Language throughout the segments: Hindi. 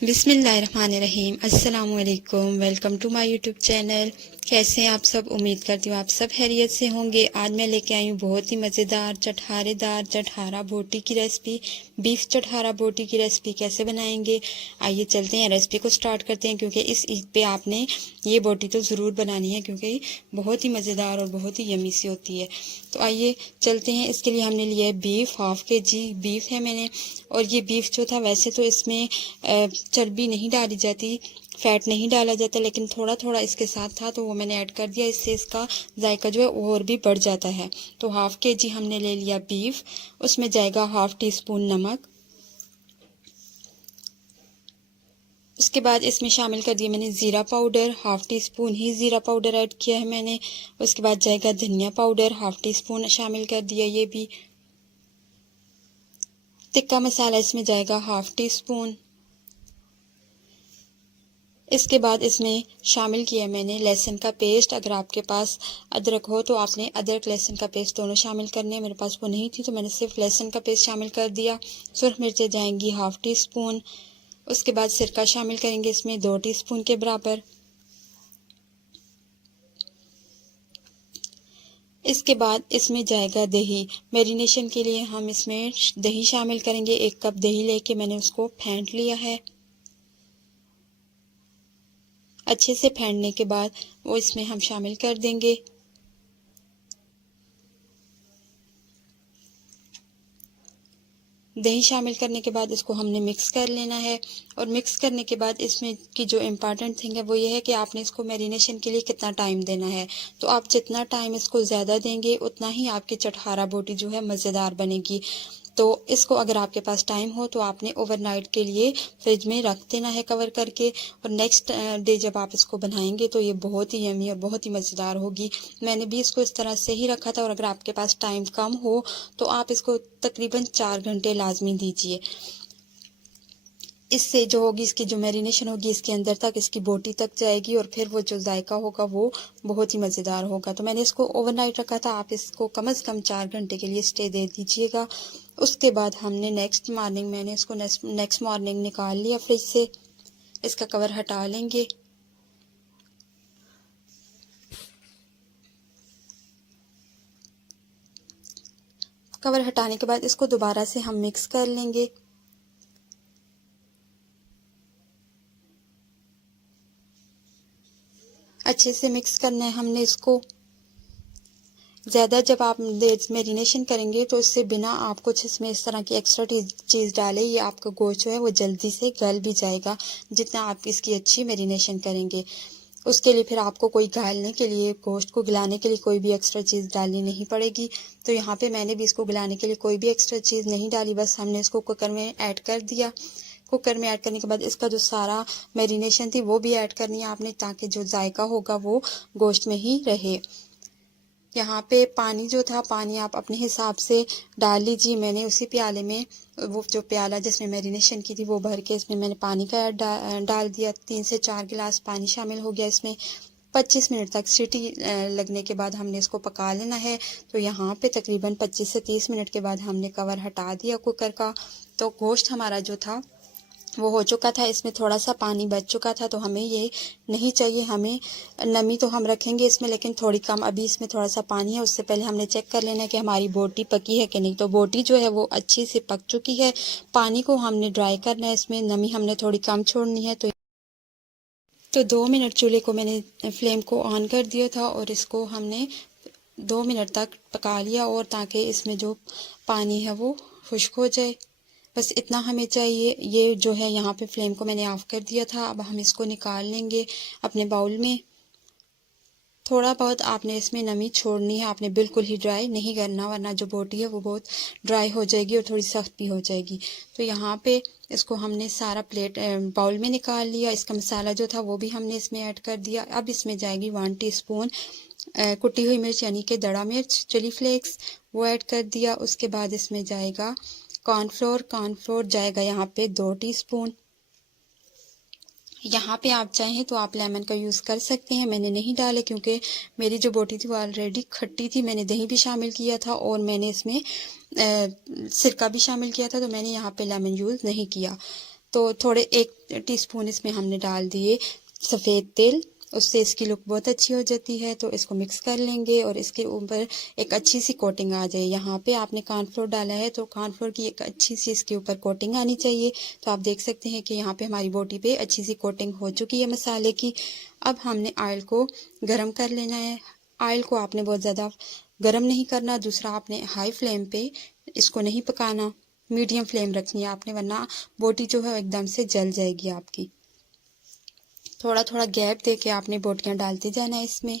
बिस्मिल्लाहिर्रहमानिर्रहीम। अस्सलामुअलैकुम। Welcome to my YouTube channel. कैसे हैं आप सब? उम्मीद करती हूँ आप सब खैरियत से होंगे। आज मैं लेके आई हूँ बहुत ही मज़ेदार चटखारेदार चटखारा बोटी की रेसिपी। बीफ चटखारा बोटी की रेसिपी कैसे बनाएंगे, आइए चलते हैं रेसिपी को स्टार्ट करते हैं। क्योंकि इस ईद पे आपने ये बोटी तो ज़रूर बनानी है, क्योंकि बहुत ही मज़ेदार और बहुत ही यमी सी होती है। तो आइए चलते हैं। इसके लिए हमने लिया है बीफ, हाफ kg बीफ है मैंने। और ये बीफ जो था, वैसे तो इसमें चर्बी नहीं डाली जाती, फैट नहीं डाला जाता, लेकिन थोड़ा थोड़ा इसके साथ था तो वो मैंने ऐड कर दिया। इससे इसका जायका जो है और भी बढ़ जाता है। तो हाफ kg हमने ले लिया बीफ। उसमें जाएगा हाफ टी स्पून नमक। उसके बाद इसमें शामिल कर दिया मैंने ज़ीरा पाउडर, हाफ टी स्पून ही ज़ीरा पाउडर ऐड किया है मैंने। उसके बाद जाएगा धनिया पाउडर, हाफ टी स्पून शामिल कर दिया ये भी। टिक्का मसाला इसमें जाएगा हाफ टी स्पून। इसके बाद इसमें शामिल किया मैंने लहसुन का पेस्ट। अगर आपके पास अदरक हो तो आपने अदरक लहसुन का पेस्ट दोनों शामिल करने हैं। मेरे पास वो नहीं थी तो मैंने सिर्फ लहसुन का पेस्ट शामिल कर दिया। सुरख मिर्चें जाएंगी हाफ टी स्पून। उसके बाद सिरका शामिल करेंगे इसमें 2 टीस्पून के बराबर। इसके बाद इसमें जाएगा दही। मैरिनेशन के लिए हम इसमें दही शामिल करेंगे। 1 कप दही लेके मैंने उसको फेंट लिया है। अच्छे से फेंटने के बाद वो इसमें हम शामिल कर देंगे। दही शामिल करने के बाद इसको हमने मिक्स कर लेना है। और मिक्स करने के बाद इसमें की जो इम्पॉर्टेंट थिंग है वो ये है कि आपने इसको मैरिनेशन के लिए कितना टाइम देना है। तो आप जितना टाइम इसको ज़्यादा देंगे उतना ही आपकी चटखारा बोटी जो है मज़ेदार बनेगी। तो इसको अगर आपके पास टाइम हो तो आपने ओवरनाइट के लिए फ्रिज में रख देना है कवर करके। और नेक्स्ट डे जब आप इसको बनाएंगे तो ये बहुत ही यमी और बहुत ही मज़ेदार होगी। मैंने भी इसको इस तरह से ही रखा था। और अगर आपके पास टाइम कम हो तो आप इसको तकरीबन 4 घंटे लाजमी दीजिए। इससे जो होगी, इसकी जो मैरिनेशन होगी इसके अंदर तक, इसकी बोटी तक जाएगी और फिर वो जो जायका होगा वो बहुत ही मज़ेदार होगा। तो मैंने इसको ओवरनाइट रखा था। आप इसको कम से कम 4 घंटे के लिए स्टे दे दीजिएगा। उसके बाद हमने नेक्स्ट मॉर्निंग मैंने इसको नेक्स्ट मॉर्निंग निकाल लिया फ्रिज से। इसका कवर हटा लेंगे। कवर हटाने के बाद इसको दोबारा से हम मिक्स कर लेंगे। अच्छे से मिक्स करना है हमने इसको। ज़्यादा जब आप मैरिनेशन करेंगे तो इससे बिना आप कुछ इसमें इस तरह की एक्स्ट्रा चीज़ डालें, ये आपका गोश्त जो है वो जल्दी से गल भी जाएगा जितना आप इसकी अच्छी मैरिनेशन करेंगे। उसके लिए फिर आपको कोई गलाने के लिए, गोश्त को गलाने के लिए कोई भी एक्स्ट्रा चीज़ डालनी नहीं पड़ेगी। तो यहाँ पे मैंने भी इसको गलाने के लिए कोई भी एक्स्ट्रा चीज़ नहीं डाली, बस हमने इसको कुकर में ऐड कर दिया। कुकर में ऐड करने के बाद इसका जो सारा मैरिनेशन थी वो भी ऐड करनी है आपने, ताकि जो जायका होगा वो गोश्त में ही रहे। यहाँ पे पानी जो था, पानी आप अपने हिसाब से डाल लीजिए। मैंने उसी प्याले में, वो जो प्याला जिसमें मैरिनेशन की थी वो भर के इसमें मैंने पानी का डाल दिया। 3 से 4 गिलास पानी शामिल हो गया इसमें। 25 मिनट तक सीटी लगने के बाद हमने इसको पका लेना है। तो यहाँ पे तकरीबन 25 से 30 मिनट के बाद हमने कवर हटा दिया कुकर का। तो गोश्त हमारा जो था वो हो चुका था। इसमें थोड़ा सा पानी बच चुका था, तो हमें ये नहीं चाहिए। हमें नमी तो हम रखेंगे इसमें, लेकिन थोड़ी कम। अभी इसमें थोड़ा सा पानी है। उससे पहले हमने चेक कर लेना है कि हमारी बोटी पकी है कि नहीं। तो बोटी जो है वो अच्छी से पक चुकी है। पानी को हमने ड्राई करना है, इसमें नमी हमने थोड़ी कम छोड़नी है। तो 2 मिनट चूल्हे को मैंने फ्लेम को ऑन कर दिया था और इसको हमने 2 मिनट तक पका लिया, और ताकि इसमें जो पानी है वो खुश्क हो जाए। बस इतना हमें चाहिए। ये जो है यहाँ पे फ्लेम को मैंने ऑफ कर दिया था। अब हम इसको निकाल लेंगे अपने बाउल में। थोड़ा बहुत आपने इसमें नमी छोड़नी है, आपने बिल्कुल ही ड्राई नहीं करना, वरना जो बोटी है वो बहुत ड्राई हो जाएगी और थोड़ी सख्त भी हो जाएगी। तो यहाँ पे इसको हमने सारा बाउल में निकाल लिया। इसका मसाला जो था वो भी हमने इसमें ऐड कर दिया। अब इसमें जाएगी 1 टीस्पून कुटी हुई मिर्च, यानी कि दड़ा मिर्च, चिली फ्लेक्स, वो ऐड कर दिया। उसके बाद इसमें जाएगा कॉर्नफ्लोर जाएगा यहाँ पे 2 टीस्पून। यहाँ पे आप चाहें तो आप लेमन का यूज़ कर सकते हैं। मैंने नहीं डाले क्योंकि मेरी जो बोटी थी वो ऑलरेडी खट्टी थी। मैंने दही भी शामिल किया था और मैंने इसमें सिरका भी शामिल किया था, तो मैंने यहाँ पे लेमन यूज़ नहीं किया। तो थोड़े 1 टीस्पून इसमें हमने डाल दिए सफ़ेद तेल, उससे इसकी लुक बहुत अच्छी हो जाती है। तो इसको मिक्स कर लेंगे और इसके ऊपर एक अच्छी सी कोटिंग आ जाए। यहाँ पे आपने कॉर्नफ्लोर डाला है तो कॉर्नफ्लोर की एक अच्छी सी इसके ऊपर कोटिंग आनी चाहिए। तो आप देख सकते हैं कि यहाँ पे हमारी बोटी पे अच्छी सी कोटिंग हो चुकी है मसाले की। अब हमने ऑयल को गर्म कर लेना है। ऑयल को आपने बहुत ज़्यादा गर्म नहीं करना। दूसरा, आपने हाई फ्लेम पे इसको नहीं पकाना, मीडियम फ्लेम रखनी है आपने, वरना बोटी जो है एकदम से जल जाएगी आपकी। थोड़ा थोड़ा गैप दे के आपने बोटियां डालते जाना है इसमें।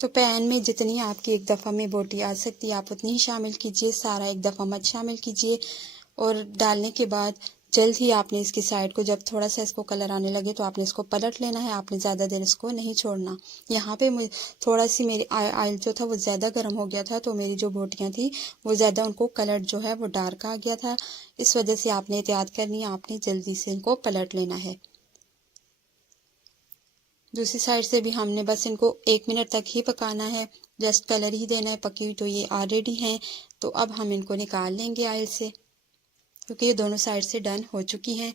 तो पैन में जितनी आपकी एक दफ़ा में बोटी आ सकती है आप उतनी ही शामिल कीजिए, सारा एक दफ़ा मत शामिल कीजिए। और डालने के बाद जल्द ही आपने इसकी साइड को, जब थोड़ा सा इसको कलर आने लगे तो आपने इसको पलट लेना है। आपने ज़्यादा देर इसको नहीं छोड़ना। यहाँ पे थोड़ा सी मेरी ऑयल जो था वो ज़्यादा गर्म हो गया था, तो मेरी जो बोटियाँ थी वो ज़्यादा, उनको कलर जो है वो डार्क आ गया था। इस वजह से आपने एहतियात करनी है, आपने जल्दी से इनको पलट लेना है। दूसरी साइड से भी हमने बस इनको 1 मिनट तक ही पकाना है, जस्ट कलर ही देना है। पकी हुई तो ये ऑलरेडी हैं। तो अब हम इनको निकाल लेंगे ऑयल से, क्योंकि ये दोनों साइड से डन हो चुकी हैं।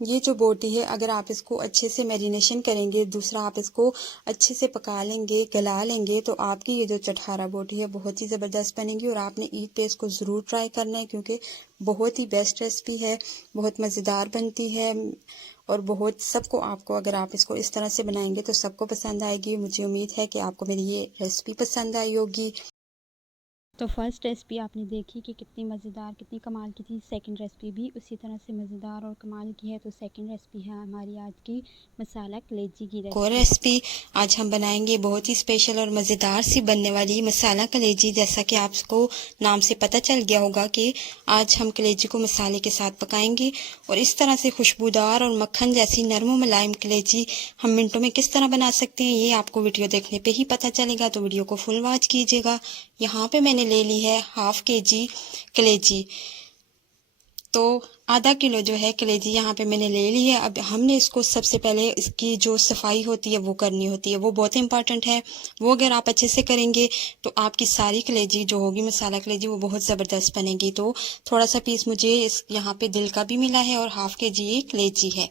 ये जो बोटी है, अगर आप इसको अच्छे से मैरिनेशन करेंगे, दूसरा आप इसको अच्छे से पका लेंगे, गला लेंगे, तो आपकी ये जो चटखारा बोटी है बहुत ही ज़बरदस्त बनेगी। और आपने ईद पे इसको ज़रूर ट्राई करना है, क्योंकि बहुत ही बेस्ट रेसिपी है, बहुत मज़ेदार बनती है। और बहुत सबको, आपको अगर आप इसको इस तरह से बनाएंगे तो सबको पसंद आएगी। मुझे उम्मीद है कि आपको मेरी ये रेसिपी पसंद आई होगी। तो फर्स्ट रेसिपी आपने देखी कि कितनी मज़ेदार, कितनी कमाल की थी। सेकंड रेसिपी भी उसी तरह से मज़ेदार और कमाल की है। तो सेकंड रेसिपी है हमारी आज की मसाला कलेजी की को रेसिपी आज हम बनाएंगे बहुत ही स्पेशल और मज़ेदार सी बनने वाली मसाला कलेजी। जैसा कि आपको नाम से पता चल गया होगा कि आज हम कलेजी को मसाले के साथ पकाएंगे। और इस तरह से खुशबूदार और मक्खन जैसी नरम व मुलायम कलेजी हम मिनटों में किस तरह बना सकते हैं, ये आपको वीडियो देखने पे ही पता चलेगा। तो वीडियो को फुल वॉच कीजिएगा। यहाँ पे मैंने ले ली है ½ kg कलेजी। तो आधा किलो जो है कलेजी यहाँ पे मैंने ले ली है। अब हमने इसको सबसे पहले इसकी जो सफाई होती है वो करनी होती है, वो बहुत इंपॉर्टेंट है। वो अगर आप अच्छे से करेंगे तो आपकी सारी कलेजी जो होगी, मसाला कलेजी, वो बहुत ज़बरदस्त बनेगी। तो थोड़ा सा पीस मुझे इस यहाँ पे दिल का भी मिला है और ½ kg ये कलेजी है।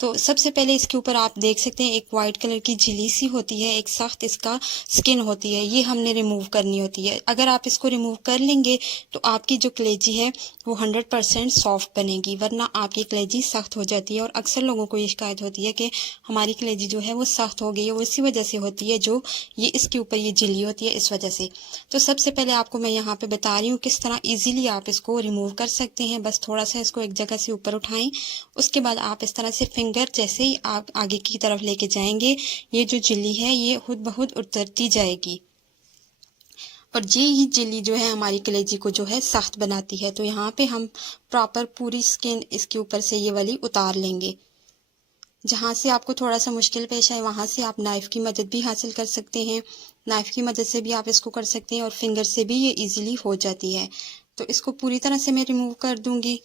तो सबसे पहले इसके ऊपर आप देख सकते हैं एक वाइट कलर की झिल्ली सी होती है, एक सख्त इसका स्किन होती है, ये हमने रिमूव करनी होती है। अगर आप इसको रिमूव कर लेंगे तो आपकी जो कलेजी है वो 100% सॉफ्ट बनेगी, वरना आपकी कलेजी सख्त हो जाती है। और अक्सर लोगों को ये शिकायत होती है कि हमारी कलेजी जो है वो सख्त हो गई है, वो इसी वजह से होती है, जो ये इसके ऊपर ये झिल्ली होती है, इस वजह से। तो सबसे पहले आपको मैं यहाँ पे बता रही हूँ किस तरह इजीली आप इसको रिमूव कर सकते हैं। बस थोड़ा सा इसको एक जगह से ऊपर उठाएं, उसके बाद आप इस तरह से फिंगर जैसे ही आप आगे की तरफ लेके जाएंगे, ये जो झिल्ली है ये खुद ब खुद उतरती जाएगी। और ये ही जेली जो है हमारी कलेजी को जो है सख्त बनाती है। तो यहाँ पे हम प्रॉपर पूरी स्किन इसके ऊपर से ये वाली उतार लेंगे। जहाँ से आपको थोड़ा सा मुश्किल पेश आए वहाँ से आप नाइफ़ की मदद भी हासिल कर सकते हैं। नाइफ़ की मदद से भी आप इसको कर सकते हैं और फिंगर से भी ये इजीली हो जाती है। तो इसको पूरी तरह से मैं रिमूव कर दूंगी।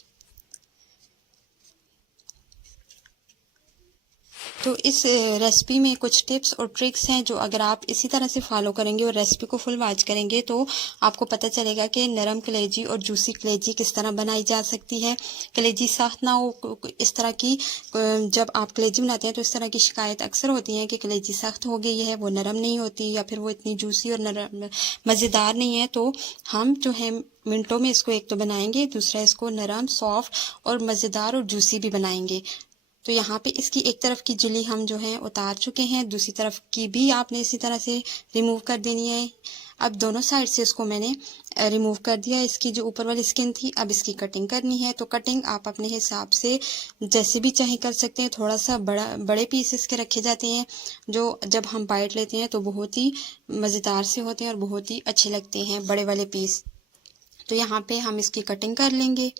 तो इस रेसिपी में कुछ टिप्स और ट्रिक्स हैं जो अगर आप इसी तरह से फॉलो करेंगे और रेसिपी को फुल वॉच करेंगे तो आपको पता चलेगा कि नरम कलेजी और जूसी कलेजी किस तरह बनाई जा सकती है। कलेजी सख्त ना हो, इस तरह की जब आप कलेजी बनाते हैं तो इस तरह की शिकायत अक्सर होती है कि कलेजी सख्त हो गई है, वो नरम नहीं होती, या फिर वो इतनी जूसी और नरम मज़ेदार नहीं है। तो हम जो है मिनटों में इसको एक तो बनाएंगे, दूसरा इसको नरम, सॉफ्ट और मज़ेदार और जूसी भी बनाएंगे। तो यहाँ पे इसकी एक तरफ की झिल्ली हम जो है उतार चुके हैं, दूसरी तरफ की भी आपने इसी तरह से रिमूव कर देनी है। अब दोनों साइड से इसको मैंने रिमूव कर दिया। इसकी जो ऊपर वाली स्किन थी, अब इसकी कटिंग करनी है। तो कटिंग आप अपने हिसाब से जैसे भी चाहे कर सकते हैं। थोड़ा सा बड़े पीसेस के रखे जाते हैं, जो जब हम बाइट लेते हैं तो बहुत ही मज़ेदार से होते हैं और बहुत ही अच्छे लगते हैं बड़े वाले पीस। तो यहाँ पे हम इसकी कटिंग कर लेंगे।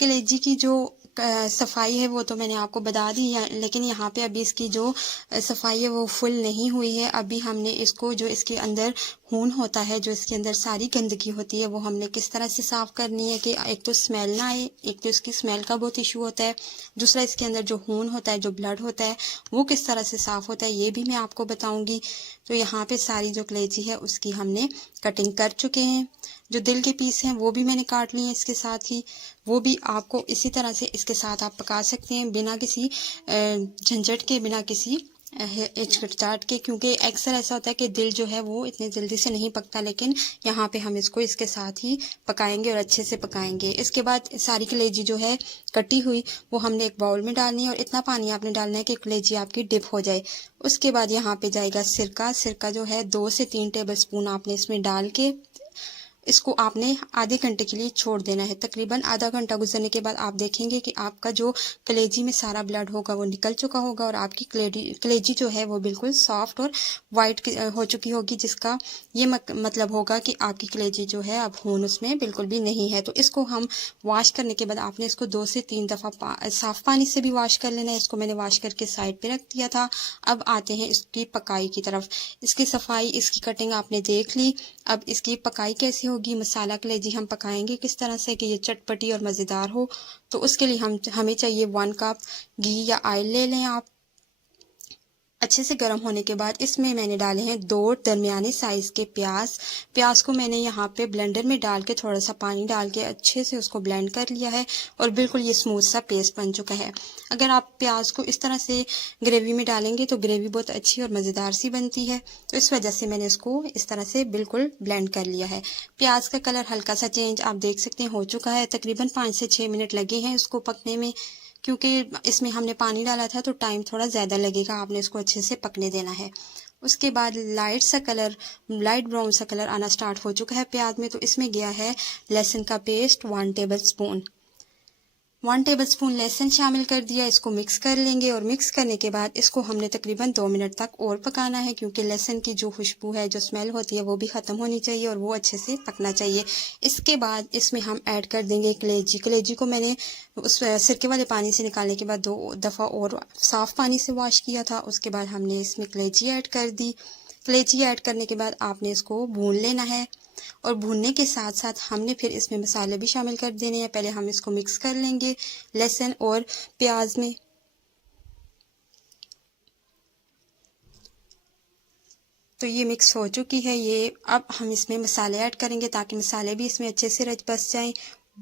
कलेजी की जो सफाई है वो तो मैंने आपको बता दी है, लेकिन यहाँ पे अभी इसकी जो सफाई है वो फुल नहीं हुई है। अभी हमने इसको जो इसके अंदर खून होता है, जो इसके अंदर सारी गंदगी होती है, वो हमने किस तरह से साफ़ करनी है कि एक तो स्मेल ना आए, एक तो इसकी स्मेल का बहुत इशू होता है, दूसरा इसके अंदर जो खून होता है, जो ब्लड होता है, वो किस तरह से साफ़ होता है ये भी मैं आपको बताऊंगी। तो यहाँ पे सारी जो कलेजी है उसकी हमने कटिंग कर चुके हैं। जो दिल के पीस हैं वो भी मैंने काट लिए हैं इसके साथ ही, वो भी आपको इसी तरह से इसके साथ आप पका सकते हैं, बिना किसी झंझट के, बिना किसी हिचकिचाहट के, क्योंकि अक्सर ऐसा होता है कि दिल जो है वो इतने जल्दी से नहीं पकता, लेकिन यहाँ पे हम इसको इसके साथ ही पकाएंगे और अच्छे से पकाएंगे। इसके बाद सारी कलेजी जो है कटी हुई वो हमने एक बाउल में डालनी है और इतना पानी आपने डालना है कि कलेजी आपकी डिप हो जाए। उसके बाद यहाँ पे जाएगा सिरका। सिरका जो है 2 से 3 टेबलस्पून आपने इसमें डाल के इसको आपने आधे घंटे के लिए छोड़ देना है। तकरीबन आधा घंटा गुजरने के बाद आप देखेंगे कि आपका जो कलेजी में सारा ब्लड होगा वो निकल चुका होगा और आपकी कलेजी जो है वो बिल्कुल सॉफ्ट और वाइट हो चुकी होगी, जिसका ये मतलब होगा कि आपकी कलेजी जो है अब खून उसमें बिल्कुल भी नहीं है। तो इसको हम वॉश करने के बाद आपने इसको 2 से 3 दफ़ा साफ़ पानी से भी वॉश कर लेना है। इसको मैंने वॉश करके साइड पे रख दिया था। अब आते हैं इसकी पकाई की तरफ। इसकी सफाई, इसकी कटिंग आपने देख ली। अब इसकी पकाई कैसी होगी, मसाला कलेजी हम पकाएंगे किस तरह से कि ये चटपटी और मज़ेदार हो। तो उसके लिए हमें चाहिए 1 कप घी या ऑयल ले लें आप। अच्छे से गर्म होने के बाद इसमें मैंने डाले हैं 2 दरमियाने साइज़ के प्याज। प्याज को मैंने यहाँ पे ब्लेंडर में डाल के थोड़ा सा पानी डाल के अच्छे से उसको ब्लेंड कर लिया है और बिल्कुल ये स्मूथ सा पेस्ट बन चुका है। अगर आप प्याज को इस तरह से ग्रेवी में डालेंगे तो ग्रेवी बहुत अच्छी और मज़ेदार सी बनती है। तो इस वजह से मैंने इसको इस तरह से बिल्कुल ब्लेंड कर लिया है। प्याज का कलर हल्का सा चेंज आप देख सकते हैं हो चुका है। तकरीबन 5 से 6 मिनट लगे हैं इसको पकने में, क्योंकि इसमें हमने पानी डाला था तो टाइम थोड़ा ज़्यादा लगेगा। आपने इसको अच्छे से पकने देना है। उसके बाद लाइट ब्राउन सा कलर आना स्टार्ट हो चुका है प्याज में। तो इसमें गया है लहसुन का पेस्ट 1 टेबलस्पून। 1 टेबलस्पून लहसुन शामिल कर दिया। इसको मिक्स कर लेंगे और मिक्स करने के बाद इसको हमने तकरीबन 2 मिनट तक और पकाना है, क्योंकि लहसुन की जो खुशबू है, जो स्मेल होती है, वो भी ख़त्म होनी चाहिए और वो अच्छे से पकना चाहिए। इसके बाद इसमें हम ऐड कर देंगे कलेजी। कलेजी को मैंने उस सिरके वाले पानी से निकालने के बाद 2 दफ़ा और साफ़ पानी से वॉश किया था। उसके बाद हमने इसमें कलेजी ऐड कर दी। कलेजी ऐड करने के बाद आपने इसको भून लेना है और भूनने के साथ साथ हमने फिर इसमें मसाले भी शामिल कर देने हैं। पहले हम इसको मिक्स कर लेंगे लहसुन और प्याज में। तो ये मिक्स हो चुकी है ये। अब हम इसमें मसाले ऐड करेंगे ताकि मसाले भी इसमें अच्छे से रच बस जाएं।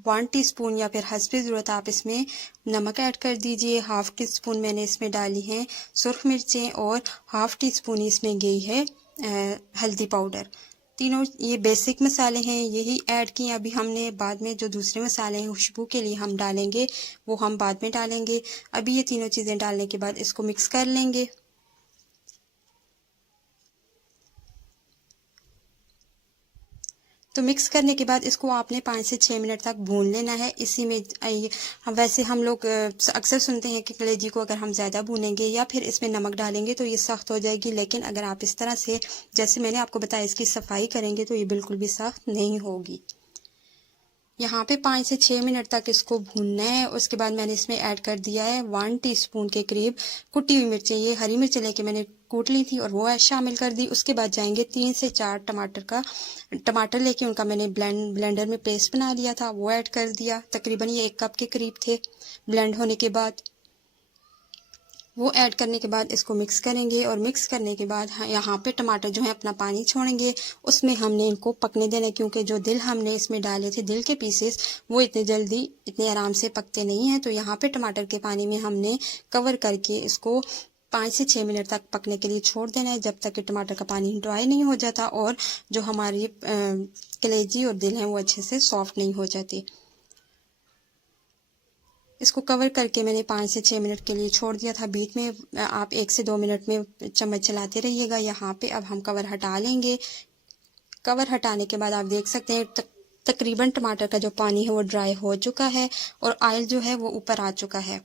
1 टीस्पून या फिर हस्बे ज़रूरत आप इसमें नमक ऐड कर दीजिए। 1/2 टीस्पून मैंने इसमें डाली है सुर्ख मिर्चें और 1/2 टीस्पून इसमें गई है हल्दी पाउडर। तीनों ये बेसिक मसाले हैं, यही ऐड किए अभी हमने। बाद में जो दूसरे मसाले हैं खुशबू के लिए हम डालेंगे, वो हम बाद में डालेंगे। अभी ये तीनों चीज़ें डालने के बाद इसको मिक्स कर लेंगे। तो मिक्स करने के बाद इसको आपने 5 से 6 मिनट तक भून लेना है। इसी में वैसे हम लोग अक्सर सुनते हैं कि कलेजी को अगर हम ज़्यादा भूनेंगे या फिर इसमें नमक डालेंगे तो ये सख्त हो जाएगी, लेकिन अगर आप इस तरह से जैसे मैंने आपको बताया इसकी सफाई करेंगे तो ये बिल्कुल भी सख्त नहीं होगी। यहाँ पे 5 से 6 मिनट तक इसको भूनना है। उसके बाद मैंने इसमें ऐड कर दिया है 1 टीस्पून के करीब कुटी हुई मिर्चें। ये हरी मिर्चें लेके मैंने कूट ली थी और वो शामिल कर दी। उसके बाद जाएंगे 3 से 4 टमाटर लेके उनका मैंने ब्लेंडर में पेस्ट बना लिया था, वो ऐड कर दिया। तकरीबन ये 1 कप के करीब थे ब्लेंड होने के बाद। वो ऐड करने के बाद इसको मिक्स करेंगे और मिक्स करने के बाद यहाँ पे टमाटर जो है अपना पानी छोड़ेंगे। उसमें हमने इनको पकने देना है, क्योंकि जो दिल हमने इसमें डाले थे, दिल के पीसेस, वो इतने जल्दी इतने आराम से पकते नहीं हैं। तो यहाँ पे टमाटर के पानी में हमने कवर करके इसको 5 से 6 मिनट तक पकने के लिए छोड़ देना है, जब तक कि टमाटर का पानी ड्राई नहीं हो जाता और जो हमारी कलेजी और दिल हैं वो अच्छे से सॉफ्ट नहीं हो जाती। इसको कवर करके मैंने 5 से 6 मिनट के लिए छोड़ दिया था। बीच में आप 1 से 2 मिनट में चम्मच चलाते रहिएगा। यहाँ पे अब हम कवर हटा लेंगे। कवर हटाने के बाद आप देख सकते हैं तकरीबन टमाटर का जो पानी है वो ड्राई हो चुका है और ऑयल जो है वो ऊपर आ चुका है।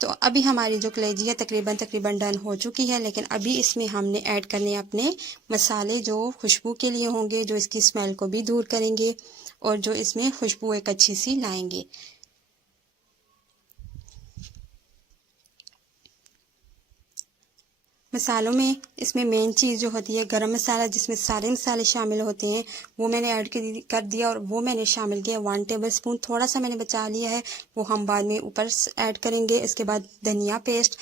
तो अभी हमारी जो कलेजी है तकरीबन डन हो चुकी है, लेकिन अभी इसमें हमने ऐड करने अपने मसाले जो खुशबू के लिए होंगे, जो इसकी स्मेल को भी दूर करेंगे और जो इसमें खुशबू एक अच्छी सी लाएंगे। मसालों में इसमें मेन चीज़ जो होती है गरम मसाला, जिसमें सारे मसाले शामिल होते हैं, वो मैंने ऐड कर दिया और वो मैंने शामिल किया 1 टेबलस्पून। थोड़ा सा मैंने बचा लिया है, वो हम बाद में ऊपर ऐड करेंगे। इसके बाद धनिया पेस्ट,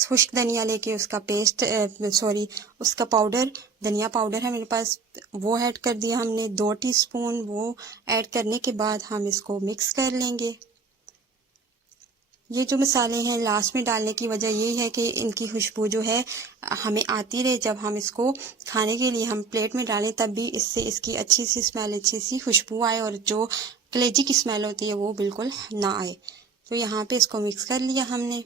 खुश्क धनिया लेके उसका पेस्ट उसका पाउडर, धनिया पाउडर है मेरे पास, वो ऐड कर दिया हमने 2 टीस्पून। वो ऐड करने के बाद हम इसको मिक्स कर लेंगे। ये जो मसाले हैं लास्ट में डालने की वजह यही है कि इनकी खुशबू जो है हमें आती रहे, जब हम इसको खाने के लिए हम प्लेट में डालें तब भी इससे इसकी अच्छी सी स्मेल, अच्छी सी खुशबू आए और जो कलेजी की स्मेल होती है वो बिल्कुल ना आए। तो यहाँ पे इसको मिक्स कर लिया हमने।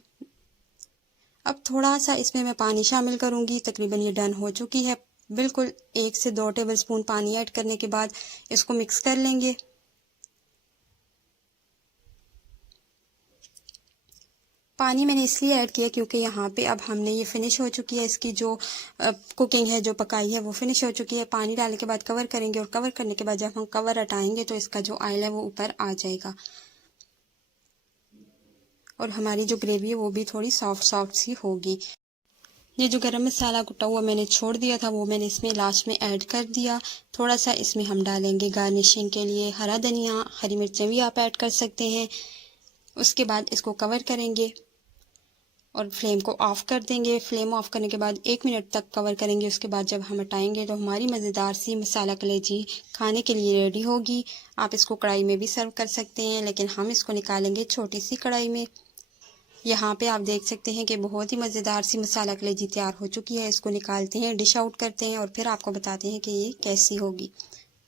अब थोड़ा सा इसमें मैं पानी शामिल करूँगी। तकरीबन ये डन हो चुकी है। बिल्कुल 1 से 2 टेबलस्पून पानी ऐड करने के बाद इसको मिक्स कर लेंगे। पानी मैंने इसलिए ऐड किया क्योंकि यहाँ पे अब हमने ये फिनिश हो चुकी है, इसकी जो कुकिंग है, जो पकाई है वो फिनिश हो चुकी है। पानी डालने के बाद कवर करेंगे और कवर करने के बाद जब हम कवर हटाएंगे तो इसका जो ऑयल है वो ऊपर आ जाएगा और हमारी जो ग्रेवी है वो भी थोड़ी सॉफ्ट सॉफ्ट सी होगी। ये जो गरम मसाला कुटा हुआ मैंने छोड़ दिया था वो मैंने इसमें लास्ट में ऐड कर दिया। थोड़ा सा इसमें हम डालेंगे गार्निशिंग के लिए हरा धनिया, हरी मिर्चें भी आप ऐड कर सकते हैं। उसके बाद इसको कवर करेंगे और फ्लेम को ऑफ कर देंगे। फ्लेम ऑफ करने के बाद 1 मिनट तक कवर करेंगे। उसके बाद जब हम हटाएंगे तो हमारी मज़ेदार सी मसाला कलेजी खाने के लिए रेडी होगी। आप इसको कढ़ाई में भी सर्व कर सकते हैं, लेकिन हम इसको निकालेंगे छोटी सी कढ़ाई में। यहाँ पे आप देख सकते हैं कि बहुत ही मज़ेदार सी मसाला कलेजी तैयार हो चुकी है। इसको निकालते हैं, डिश आउट करते हैं और फिर आपको बताते हैं कि ये कैसी होगी।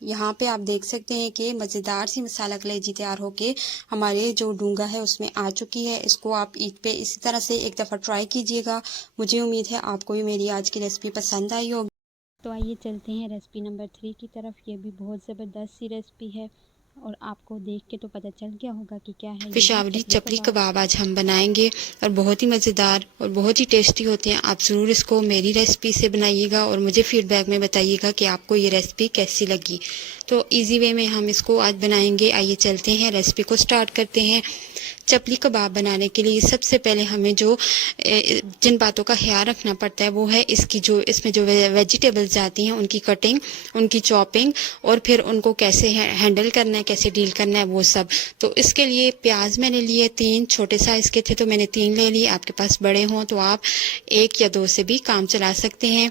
यहाँ पे आप देख सकते हैं कि मज़ेदार सी मसाला कलेजी तैयार होके हमारे जो डूंगा है उसमें आ चुकी है। इसको आप ईद पे इसी तरह से एक दफ़ा ट्राई कीजिएगा। मुझे उम्मीद है आपको भी मेरी आज की रेसिपी पसंद आई होगी। तो आइए चलते हैं रेसिपी नंबर 3 की तरफ। ये भी बहुत ज़बरदस्त सी रेसिपी है और आपको देख के तो पता चल गया होगा कि क्या है। पेशावरी चपली कबाब आज हम बनाएंगे और बहुत ही मज़ेदार और बहुत ही टेस्टी होते हैं। आप ज़रूर इसको मेरी रेसिपी से बनाइएगा और मुझे फीडबैक में बताइएगा कि आपको ये रेसिपी कैसी लगी। तो इजी वे में हम इसको आज बनाएंगे। आइए चलते हैं, रेसिपी को स्टार्ट करते हैं। चपली कबाब बनाने के लिए सबसे पहले हमें जिन बातों का ख्याल रखना पड़ता है वो है इसमें जो वेजिटेबल्स आती हैं उनकी कटिंग, उनकी चॉपिंग और फिर उनको कैसे हैंडल करना है, कैसे डील करना है, वो सब। तो इसके लिए प्याज मैंने लिए 3, छोटे साइज़ के थे तो मैंने 3 ले लिए। आपके पास बड़े हों तो आप 1 या 2 से भी काम चला सकते हैं।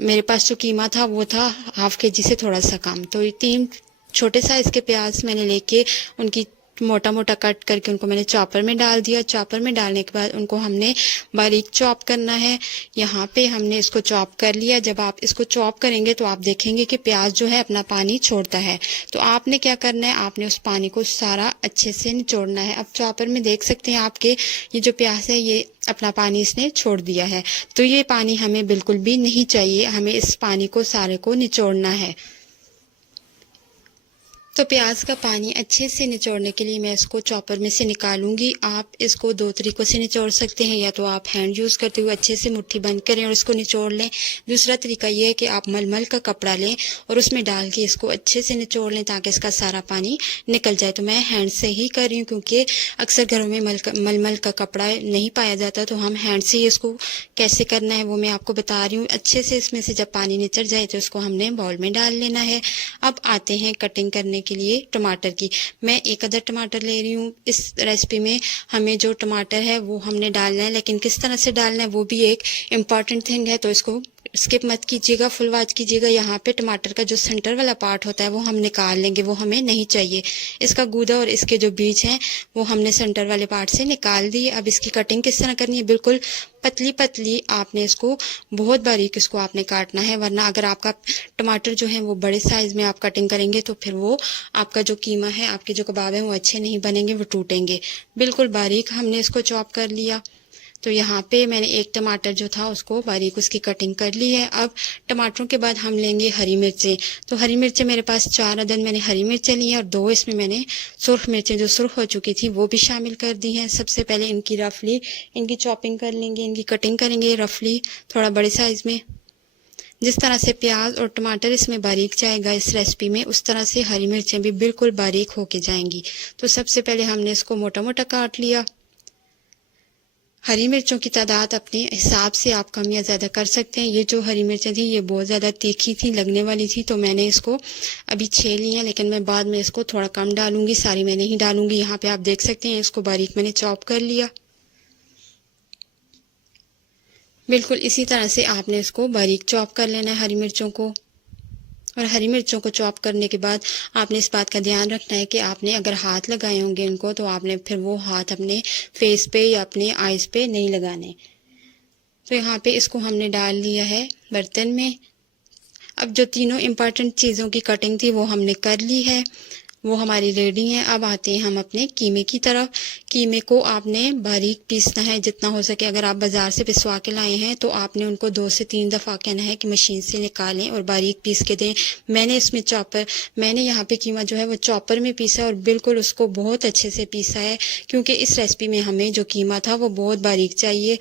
मेरे पास जो कीमा था वो था ½ kg से थोड़ा सा कम। तो ये 3 छोटे साइज़ के प्याज मैंने लेके उनकी मोटा मोटा कट करके उनको मैंने चॉपर में डाल दिया। चॉपर में डालने के बाद उनको हमने बारीक चॉप करना है। यहाँ पे हमने इसको चॉप कर लिया। जब आप इसको चॉप करेंगे तो आप देखेंगे कि प्याज जो है अपना पानी छोड़ता है। तो आपने क्या करना है, आपने उस पानी को सारा अच्छे से निचोड़ना है। अब चॉपर में देख सकते हैं आपके ये जो प्याज है ये अपना पानी इसने छोड़ दिया है। तो ये पानी हमें बिल्कुल भी नहीं चाहिए, हमें इस पानी को सारे को निचोड़ना है। तो प्याज का पानी अच्छे से निचोड़ने के लिए मैं इसको चॉपर में से निकालूंगी। आप इसको 2 तरीक़ों से निचोड़ सकते हैं, या तो आप हैंड यूज़ करते हुए अच्छे से मुट्ठी बंद करें और इसको निचोड़ लें। दूसरा तरीका ये है कि आप मलमल का कपड़ा लें और उसमें डाल के इसको अच्छे से निचोड़ लें ताकि इसका सारा पानी निकल जाए। तो मैं हैंड से ही कर रही हूँ क्योंकि अक्सर घरों में मलमल का कपड़ा नहीं पाया जाता, तो हम हैंड से ही इसको कैसे करना है वो मैं आपको बता रही हूँ। अच्छे से इसमें से जब पानी निचड़ जाए तो इसको हमने बाउल में डाल लेना है। अब आते हैं कटिंग करने के लिए टमाटर की। मैं 1 अदद टमाटर ले रही हूँ। इस रेसिपी में हमें जो टमाटर है वो हमने डालना है, लेकिन किस तरह से डालना है वो भी एक इम्पॉर्टेंट थिंग है, तो इसको स्किप मत कीजिएगा, फुल वॉच कीजिएगा। यहाँ पे टमाटर का जो सेंटर वाला पार्ट होता है वो हम निकाल लेंगे, वो हमें नहीं चाहिए। इसका गूदा और इसके जो बीज हैं वो हमने सेंटर वाले पार्ट से निकाल दिए। अब इसकी कटिंग किस तरह करनी है, बिल्कुल पतली पतली आपने इसको, बहुत बारीक इसको आपने काटना है, वरना अगर आपका टमाटर जो है वो बड़े साइज़ में आप कटिंग करेंगे तो फिर वो आपका जो कीमा है, आपके जो कबाब हैं वो अच्छे नहीं बनेंगे, वो टूटेंगे। बिल्कुल बारीक हमने इसको चॉप कर लिया। तो यहाँ पे मैंने 1 टमाटर जो था उसको बारीक उसकी कटिंग कर ली है। अब टमाटरों के बाद हम लेंगे हरी मिर्चें। तो हरी मिर्चें मेरे पास 4 अदद मैंने हरी मिर्चें ली हैं और 2 इसमें मैंने सुर्ख मिर्चें जो सुर्ख हो चुकी थी वो भी शामिल कर दी हैं। सबसे पहले इनकी रफली इनकी चॉपिंग कर लेंगे, इनकी कटिंग करेंगे रफली, थोड़ा बड़े साइज़ में। जिस तरह से प्याज और टमाटर इसमें बारीक जाएगा इस रेसिपी में, उस तरह से हरी मिर्चें भी बिल्कुल बारीक होके जाएंगी। तो सबसे पहले हमने इसको मोटा मोटा काट लिया। हरी मिर्चों की तादाद अपने हिसाब से आप कम या ज़्यादा कर सकते हैं। ये जो हरी मिर्चें थी ये बहुत ज़्यादा तीखी थी, लगने वाली थी, तो मैंने इसको अभी 6 ली हैं, लेकिन मैं बाद में इसको थोड़ा कम डालूंगी, सारी मैं नहीं डालूंगी। यहाँ पे आप देख सकते हैं इसको बारीक मैंने चॉप कर लिया। बिल्कुल इसी तरह से आपने इसको बारीक चॉप कर लेना है हरी मिर्चों को। और हरी मिर्चों को चॉप करने के बाद आपने इस बात का ध्यान रखना है कि आपने अगर हाथ लगाए होंगे इनको, तो आपने फिर वो हाथ अपने फेस पे या अपने आइज़ पे नहीं लगाने। तो यहाँ पे इसको हमने डाल लिया है बर्तन में। अब जो तीनों इम्पॉर्टेंट चीज़ों की कटिंग थी वो हमने कर ली है, वो हमारी रेडी हैं। अब आते हैं हम अपने कीमे की तरफ। कीमे को आपने बारीक पीसना है जितना हो सके। अगर आप बाज़ार से पिसवा के लाए हैं तो आपने उनको 2 से 3 दफ़ा कहना है कि मशीन से निकालें और बारीक पीस के दें। मैंने यहाँ पे कीमा जो है वो चॉपर में पीसा और बिल्कुल उसको बहुत अच्छे से पीसा है, क्योंकि इस रेसिपी में हमें जो कीमा था वो बहुत बारीक चाहिए,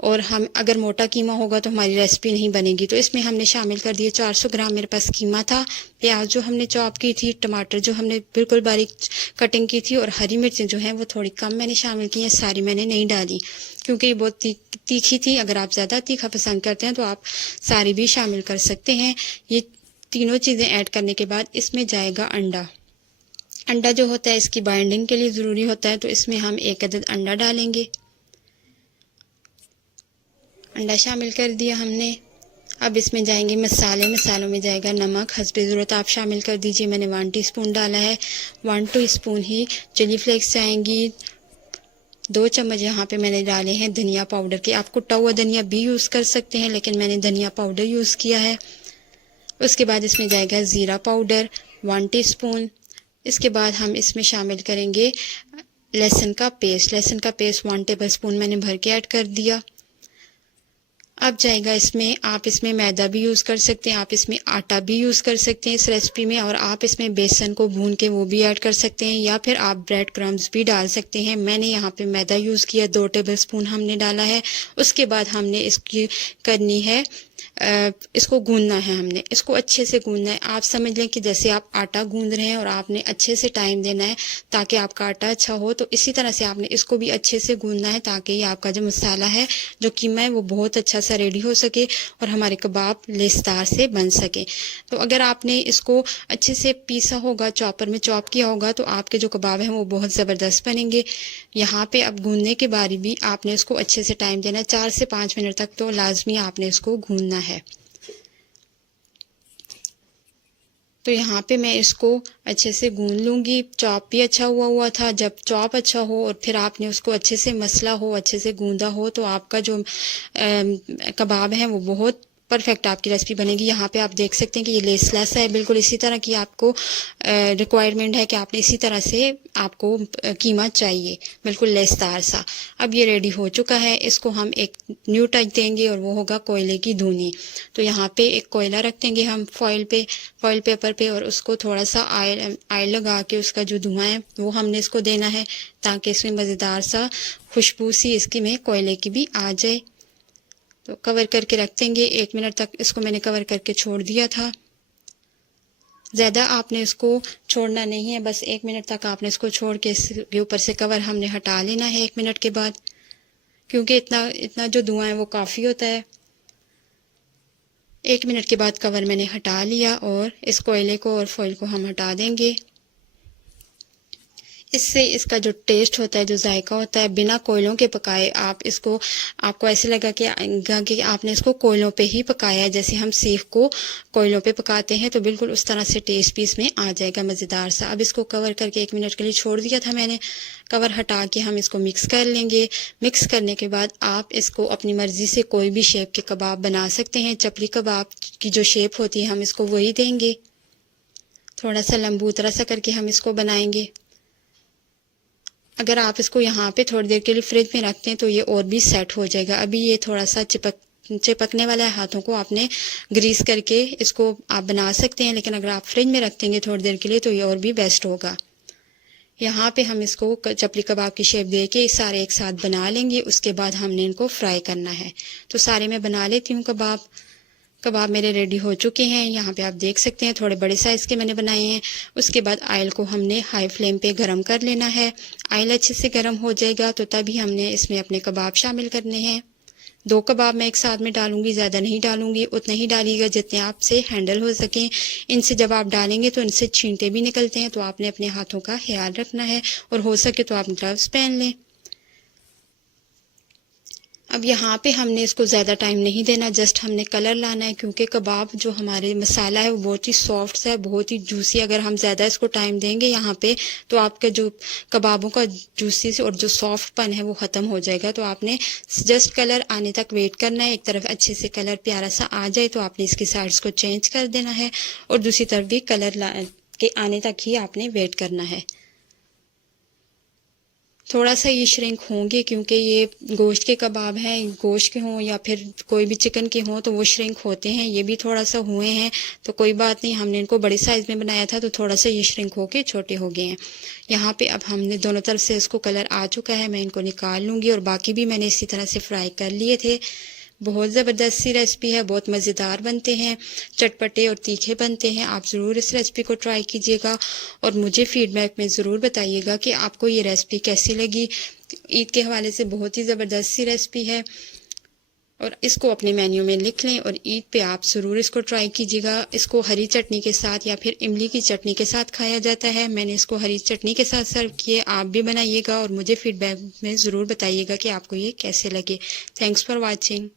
और हम अगर मोटा कीमा होगा तो हमारी रेसिपी नहीं बनेगी। तो इसमें हमने शामिल कर दिए 400 ग्राम मेरे पास कीमा था, प्याज जो हमने चॉप की थी, टमाटर जो हमने बिल्कुल बारीक कटिंग की थी, और हरी मिर्चें जो हैं वो थोड़ी कम मैंने शामिल की हैं, सारी मैंने नहीं डाली क्योंकि ये बहुत तीखी थी। अगर आप ज़्यादा तीखा पसंद करते हैं तो आप सारी भी शामिल कर सकते हैं। ये तीनों चीज़ें ऐड करने के बाद इसमें जाएगा अंडा। अंडा जो होता है इसकी बाइंडिंग के लिए ज़रूरी होता है, तो इसमें हम 1 अदद अंडा डालेंगे। अंडा शामिल कर दिया हमने। अब इसमें जाएंगे मसालों में जाएगा नमक, हस्बे ज़रूरत आप शामिल कर दीजिए। मैंने 1 टीस्पून डाला है। 1 टीस्पून ही चिली फ्लेक्स जाएंगी। 2 चम्मच यहाँ पे मैंने डाले हैं धनिया पाउडर के। आप कुटा हुआ धनिया भी यूज़ कर सकते हैं, लेकिन मैंने धनिया पाउडर यूज़ किया है। उसके बाद इसमें जाएगा ज़ीरा पाउडर 1 टीस्पून। इसके बाद हम इसमें शामिल करेंगे लहसुन का पेस्ट। 1 टेबल स्पून मैंने भर के ऐड कर दिया। अब जाएगा इसमें, आप इसमें मैदा भी यूज़ कर सकते हैं, आप इसमें आटा भी यूज़ कर सकते हैं इस रेसिपी में, और आप इसमें बेसन को भून के वो भी ऐड कर सकते हैं, या फिर आप ब्रेड क्रम्स भी डाल सकते हैं। मैंने यहाँ पे मैदा यूज़ किया, 2 टेबल स्पून हमने डाला है। उसके बाद हमने इसकी करनी है इसको गूंदना है, हमने इसको अच्छे से गूंदना है। आप समझ लें कि जैसे आप आटा गूंद रहे हैं और आपने अच्छे से टाइम देना है ताकि आपका आटा अच्छा हो, तो इसी तरह से आपने इसको भी अच्छे से गूंदना है ताकि ये आपका जो मसाला है, जो कीमा है, वो बहुत अच्छा सा रेडी हो सके और हमारे कबाब लेसदार से बन सके। तो अगर आपने इसको अच्छे से पीसा होगा, चॉपर में चॉप किया होगा, तो आपके जो कबाब हैं वो बहुत ज़बरदस्त बनेंगे। यहाँ पे अब गूंदने के बारी भी आपने इसको अच्छे से टाइम देना है, 4 से 5 मिनट तक तो लाजमी आपने इसको गूंदना है। तो यहाँ पे मैं इसको अच्छे से गूंद लूँगी। चॉप भी अच्छा हुआ था। जब चॉप अच्छा हो और फिर आपने उसको अच्छे से मसला हो, अच्छे से गूंदा हो, तो आपका जो कबाब है वो बहुत परफेक्ट आपकी रेसिपी बनेगी। यहाँ पे आप देख सकते हैं कि ये लेसलेस है, बिल्कुल इसी तरह की आपको रिक्वायरमेंट है कि आपने इसी तरह से आपको कीमा चाहिए, बिल्कुल लेसदार सा। अब ये रेडी हो चुका है। इसको हम एक न्यू टच देंगे और वो होगा कोयले की धुनी। तो यहाँ पे एक कोयला रख देंगे हम फॉइल पेपर पे, और उसको थोड़ा सा ऑयल लगा के उसका जो धुआं है वो हमने इसको देना है, ताकि इसमें मज़ेदार सा खुशबू सी इसकी में कोयले की भी आ जाए। तो कवर करके रख देंगे 1 मिनट तक। इसको मैंने कवर करके छोड़ दिया था। ज़्यादा आपने इसको छोड़ना नहीं है, बस 1 मिनट तक आपने इसको छोड़ के इसके ऊपर से कवर हमने हटा लेना है 1 मिनट के बाद, क्योंकि इतना जो धुआं है वो काफ़ी होता है। 1 मिनट के बाद कवर मैंने हटा लिया और इस कोयले को और फॉइल को हम हटा देंगे। इससे इसका जो टेस्ट होता है, जो जायका होता है, बिना कोयलों के पकाए आपको ऐसे लगा कि आपने इसको कोयलों पे ही पकाया है, जैसे हम सीख को कोयलों पे पकाते हैं, तो बिल्कुल उस तरह से टेस्ट भी इसमें आ जाएगा मज़ेदार सा। अब इसको कवर करके 1 मिनट के लिए छोड़ दिया था मैंने। कवर हटा के हम इसको मिक्स कर लेंगे। मिक्स करने के बाद आप इसको अपनी मर्ज़ी से कोई भी शेप के कबाब बना सकते हैं। चपली कबाब की जो शेप होती है हम इसको वही देंगे, थोड़ा सा लंबूतरा सा करके हम इसको बनाएंगे। अगर आप इसको यहाँ पे थोड़ी देर के लिए फ्रिज में रखते हैं तो ये और भी सेट हो जाएगा। अभी ये थोड़ा सा चिपकने वाला है, हाथों को आपने ग्रीस करके इसको आप बना सकते हैं, लेकिन अगर आप फ्रिज में रख देंगे थोड़ी देर के लिए तो ये और भी बेस्ट होगा। यहाँ पे हम इसको चपली कबाब की शेप दे के सारे एक साथ बना लेंगे। उसके बाद हमने इनको फ्राई करना है। तो सारे मैं बना लेती हूँ कबाब। कबाब मेरे रेडी हो चुके हैं। यहाँ पे आप देख सकते हैं थोड़े बड़े साइज़ के मैंने बनाए हैं। उसके बाद ऑयल को हमने हाई फ्लेम पे गरम कर लेना है। ऑयल अच्छे से गरम हो जाएगा तो तभी हमने इसमें अपने कबाब शामिल करने हैं। 2 कबाब मैं एक साथ में डालूंगी, ज़्यादा नहीं डालूंगी। उतना ही डालिएगा जितने आपसे हैंडल हो सकें। इनसे जब आप डालेंगे तो इनसे छींटे भी निकलते हैं, तो आपने अपने हाथों का ख्याल रखना है और हो सके तो आप ग्लव्स पहन लें। अब यहाँ पे हमने इसको ज़्यादा टाइम नहीं देना, जस्ट हमने कलर लाना है, क्योंकि कबाब जो हमारे मसाला है वो बहुत ही सॉफ्ट सा है, बहुत ही जूसी। अगर हम ज़्यादा इसको टाइम देंगे यहाँ पे तो आपका जो कबाबों का जूसी और जो सॉफ्टपन है वो ख़त्म हो जाएगा। तो आपने जस्ट कलर आने तक वेट करना है। एक तरफ अच्छे से कलर प्यारा सा आ जाए तो आपने इसकी साइड्स को चेंज कर देना है और दूसरी तरफ भी कलर के आने तक ही आपने वेट करना है। थोड़ा सा ये श्रिंक होंगे क्योंकि ये गोश्त के कबाब हैं, गोश्त के हों या फिर कोई भी चिकन के हों तो वो श्रिंक होते हैं। ये भी थोड़ा सा हुए हैं तो कोई बात नहीं, हमने इनको बड़े साइज़ में बनाया था तो थोड़ा सा ये श्रिंक होके छोटे हो गए हैं। यहाँ पे अब हमने दोनों तरफ से इसको कलर आ चुका है, मैं इनको निकाल लूँगी। और बाकी भी मैंने इसी तरह से फ्राई कर लिए थे। बहुत ज़बरदस्त सी रेसिपी है, बहुत मज़ेदार बनते हैं, चटपटे और तीखे बनते हैं। आप ज़रूर इस रेसिपी को ट्राई कीजिएगा और मुझे फीडबैक में ज़रूर बताइएगा कि आपको ये रेसिपी कैसी लगी। ईद के हवाले से बहुत ही ज़बरदस्त सी रेसिपी है और इसको अपने मेन्यू में लिख लें और ईद पे आप ज़रूर इसको ट्राई कीजिएगा। इसको हरी चटनी के साथ या फिर इमली की चटनी के साथ खाया जाता है। मैंने इसको हरी चटनी के साथ सर्व किए। आप भी बनाइएगा और मुझे फीडबैक में ज़रूर बताइएगा कि आपको ये कैसे लगे। Thanks for watching.